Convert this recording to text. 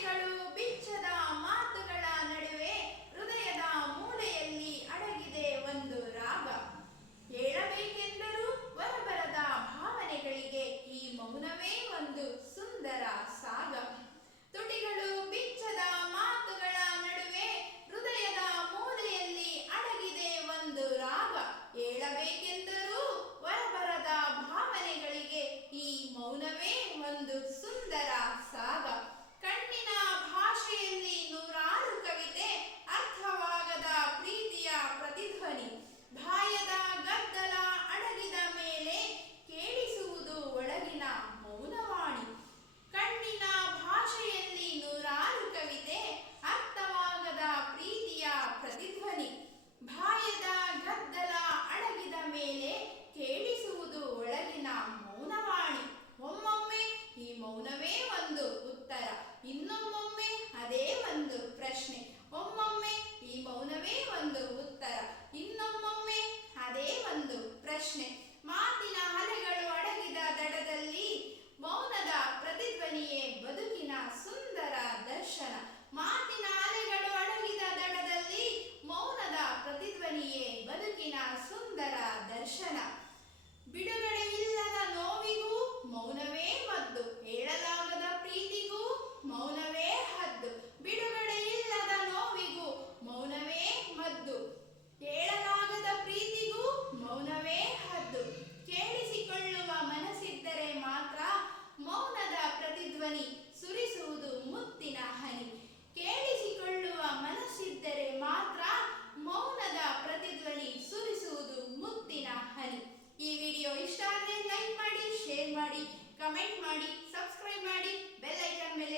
ತುಟಿಗಳು ಬಿಚ್ಚದ ಮಾತುಗಳ ನಡುವೆ ಹೃದಯದ ಮೂಲೆಯಲ್ಲಿ ಅಡಗಿದೆ ಒಂದು ರಾಗ. ಹೇಳಬೇಕೆಂದರೂ ಹೊರಬರದ ಭಾವನೆಗಳಿಗೆ ಈ ಮೌನವೇ ಒಂದು ಸುಂದರ ಸಾಗ. ತುಟಿಗಳು ಬಿಚ್ಚದ ಮಾತುಗಳ ನಡುವೆ ಹೃದಯದ ಮೂಲೆಯಲ್ಲಿ ಅಡಗಿದೆ ಒಂದು ರಾಗ. ಹೇಳಬೇಕೆಂದರೂ ಹೊರಬರದ ಭಾವನೆಗಳಿಗೆ ಈ ಮೌನವೇ ಒಂದು ಸುಂದರ ಸಾಗ. ಕಣ್ಣಿನ ಭಾಷೆಯಲ್ಲಿ ನೂರಾರು ಕವಿತೆ, ಅರ್ಥವಾಗದ ಪ್ರೀತಿಯ ಪ್ರತಿಧ್ವನಿ. ಬಾಯದ ಗದ್ದಲ ಅಡಗಿದ ಮೇಲೆ ಕೇಳಿಸುವುದು ಒಳಗಿನ ಮೌನವಾಣಿ. ಕಣ್ಣಿನ ಭಾಷೆಯಲ್ಲಿ ನೂರಾರು ಕವಿತೆ, ಅರ್ಥವಾಗದ ಪ್ರೀತಿಯ ಪ್ರತಿಧ್ವನಿ. ಬಾಯದ ಗದ್ದಲ ಅಡಗಿದ ಮೇಲೆ ಕೇಳಿಸುವುದು ಒಳಗಿನ ಮೌನವಾಣಿ. ಒಮ್ಮೊಮ್ಮೆ ಈ ಮೌನವೇ ಒಂದು ಉತ್ತರ, ಇನ್ನೊಮ್ಮೊಮ್ಮೆ ಅದೇ ಒಂದು ಪ್ರಶ್ನೆ. ಒಮ್ಮೊಮ್ಮೆ ಈ ಮೌನವೇ ಒಂದು ಉತ್ತರ, ಇನ್ನೊಮ್ಮೊಮ್ಮೆ ಅದೇ ಒಂದು ಪ್ರಶ್ನೆ. ಮಾತಿನ ಅಲೆಗಳು ಅಡಗಿದ ದಡದಲ್ಲಿ ಮೌನದ ಪ್ರತಿಧ್ವನಿಯೇ ಬದುಕಿನ ಸುಂದರ ದರ್ಶನ. ಮಾತಿನ ಅಲೆಗಳು ಅಡಗಿದ ದಡದಲ್ಲಿ ಮೌನದ ಪ್ರತಿಧ್ವನಿಯೇ ಬದುಕಿನ ಸುಂದರ ದರ್ಶನ. ಬಿಡುಗಡೆಯಿಲ್ಲದ ನೋವಿಗೂ ಮೌನವೇ ಮದ್ದು, ಹೇಳಲಾಗದ ಪ್ರೀತಿಗೂ ಮೌನವೇ ಹದ್ದು. ಬಿಡುಗಡೆಯಿಲ್ಲದ ನೋವಿಗೂ ಮೌನವೇ ಮದ್ದು, ಹೇಳಲಾಗದ ಪ್ರೀತಿಗೂ ಮೌನವೇ ಹದ್ದು. ಕೇಳಿಸಿಕೊಳ್ಳುವ ಮನಸ್ಸಿದ್ದರೆ ಮಾತ್ರ ಮೌನದ ಪ್ರತಿಧ್ವನಿ ಸುರಿಸುವುದು ಮುತ್ತಿನ ಹನಿ. ಕೇಳಿಸಿಕೊಳ್ಳುವ ಮನಸ್ಸಿದ್ದರೆ ಮಾತ್ರ ಮೌನದ ಪ್ರತಿಧ್ವನಿ ಸುರಿಸುವುದು ಮುತ್ತಿನ ಹನಿ. ಈ ವಿಡಿಯೋ ಇಷ್ಟ ಆದರೆ ಲೈಕ್ ಮಾಡಿ, ಶೇರ್ ಮಾಡಿ, ಕಮೆಂಟ್ ಮಾಡಿ, ಸಬ್ಸ್ಕ್ರೈಬ್ ಮಾಡಿ, ಬೆಲ್ ಐಕಾನ್ ಮೇಲೆ